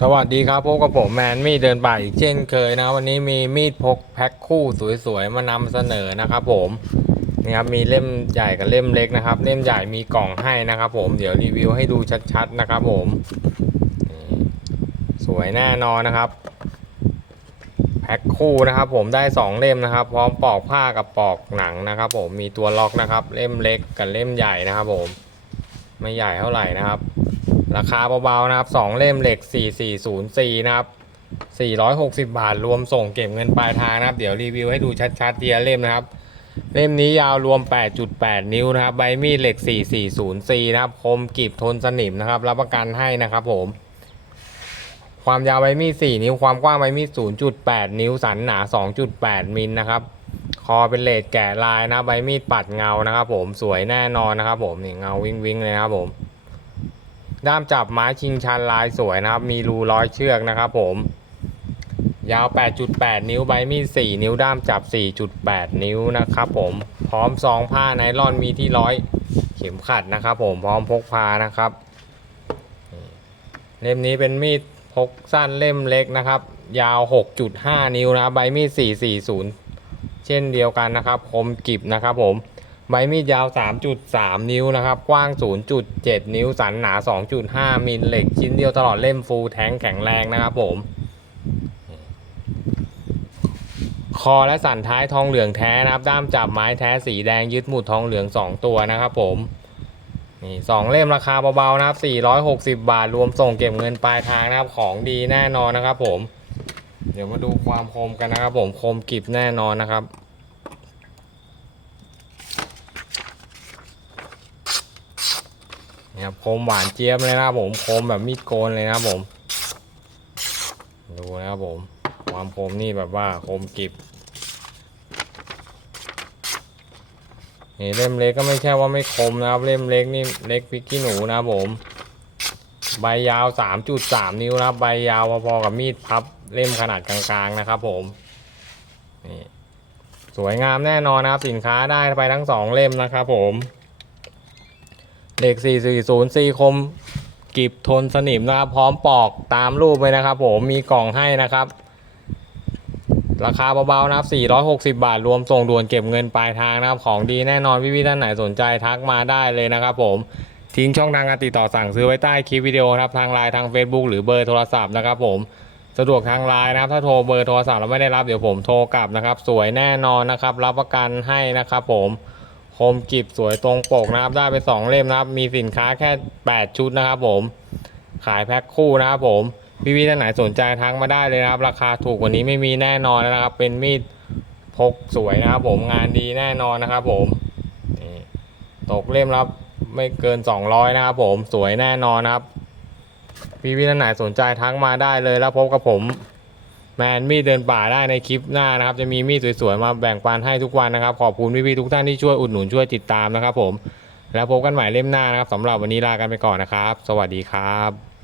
สวัสดีครับพบกับผมแมนมีดเดินป่าอีกเช่นเคยนะวันนี้มีมีดพกแพ็คคู่สวยๆมานำเสนอนะครับ ผมนี่ครับมีเล่มใหญ่กับเล่มเล็กนะครับ เล่มใหญ่มีกล่องให้นะครับ ผมเดี๋ยวรีวิวให้ดูชัดๆนะครับ ผมสวยแน่นอนนะครับแพ็คคู่นะครับ ผมได้สองเล่มนะครับ พร้อมปอกผ้ากับปอกหนังนะครับ ผมมีตัวล็อกนะครับ เล่มเล็กกับเล่มใหญ่นะครับ ผมไม่ใหญ่เท่าไหร่นะครับ ราคาเบาๆนะครับ2เล่มเหล็ก 4404 นะครับ460 บาท รวมส่งเก็บเงินปลายทางนะครับ เดี๋ยวรีวิวให้ดูชัดๆทีละเล่มนะครับ เล่มนี้ยาวรวม 8.8 นิ้วนะครับ ใบมีดเหล็ก 4404 นะครับ คมกรีบทนสนิมนะครับ รับประกันให้นะครับผม ความยาวใบมีด 4 นิ้ว ความกว้างใบมีด 0.8 นิ้ว สันหนา 2.8 มิลนะครับ คอเป็นเลดแกะลายนะ ใบมีดปัดเงานะครับผม สวยแน่นอนนะครับผม นี่เงาวิงวิงๆเลยนะครับผม ด้ามจับไม้ชิงชันลายสวยนะครับ มีรูร้อยเชือกนะครับผมยาว 8.8 นิ้ว ใบมีด 4 นิ้ว ด้ามจับ 4.8 นิ้วนะครับผม พร้อมซองผ้าไนลอนมีที่ร้อยเข็มขัดนะครับผม พร้อมพกพานะครับ เล่มนี้เป็นมีดพกสั้นเล่มเล็กนะครับ ยาว 6.5 นิ้วนะ ใบมีด 440 เช่นเดียวกันนะครับ คมกริบนะครับผม ใบมีดยาว 3.3 นิ้วนะครับ กว้าง 0.7 นิ้ว สันหนา 2.5 มิลเหล็ก ชิ้นเดียวตลอดเล่มฟูลแท้งแข็งแรงนะครับผม คอและสันท้ายทองเหลืองแท้นะครับ ด้ามจับไม้แท้สีแดงยึดหมุดทองเหลือง 2 ตัวนะครับผมนี่สองเล่มราคาเบาๆนะครับ 460 บาท รวมส่งเก็บเงินปลายทางนะครับ ของดีแน่นอนนะครับผม เดี๋ยวมาดูความคมกันนะครับผม คมกริบแน่นอนนะครับ นี่ครับคมหวานเจี๊ยบเลยนะครับผมคมแบบมีดโกนเลยนะครับผม ดูนะครับผม ความคมนี่แบบว่าคมกริบนี่เล่มเล็กก็ไม่ใช่ว่าไม่คมนะครับ เล่มเล็กนี่เล็กพริกขี้หนูนะครับผม ใบยาว 3.3 นิ้วนะครับ ใบยาวพอๆกับมีดพับเล่มขนาดกลางๆนะครับผมนี่สวยงามแน่นอนนะครับสินค้าได้ไปทั้งสองเล่มนะครับผม เหล็ก 440คมกริบทนสนิมนะครับ พร้อมปอกตามรูปเลยนะครับ ผมมีกล่องให้นะครับ ราคาเบาๆนะครับ 460 บาท รวมส่งด่วนเก็บเงินปลายทางนะครับ ของดีแน่นอนพี่ๆท่านไหนสนใจทักมาได้เลยนะครับ ผมทิ้งช่องทางการติดต่อสั่งซื้อไว้ใต้คลิปวิดีโอนะครับทางไลน์ทาง Facebook หรือเบอร์โทรศัพท์นะครับ ผมสะดวกทางไลน์นะครับ ถ้าโทรเบอร์โทรศัพท์แล้วไม่ได้รับเดี๋ยวผมโทรกลับนะครับ สวยแน่นอนนะครับ รับประกันให้นะครับ ผม คมกริบสวยตรงปกนะครับ ได้ไป 2 เล่มนะครับ มีสินค้าแค่ 8 ชุดนะครับผม ขายแพ็คคู่นะครับผม พี่ๆท่านไหนสนใจทักมาได้เลยนะครับ ราคาถูกกว่านี้ไม่มีแน่นอนนะครับ เป็นมีดพกสวยนะครับผม งานดีแน่นอนนะครับผมนี่ตกเล่มรับไม่เกิน 200 นะครับผม สวยแน่นอนนะครับ พี่ๆท่านไหนสนใจทักมาได้เลยแล้วพบกับผม แมนมีดเดินป่าได้ในคลิปหน้านะครับ จะมีมีดสวยๆมาแบ่งปันให้ทุกวันนะครับ ขอบคุณพี่ๆทุกท่านที่ช่วยอุดหนุนช่วยติดตามนะครับผม แล้วพบกันใหม่เล่มหน้านะครับสำหรับวันนี้ลากันไปก่อนนะครับ สวัสดีครับ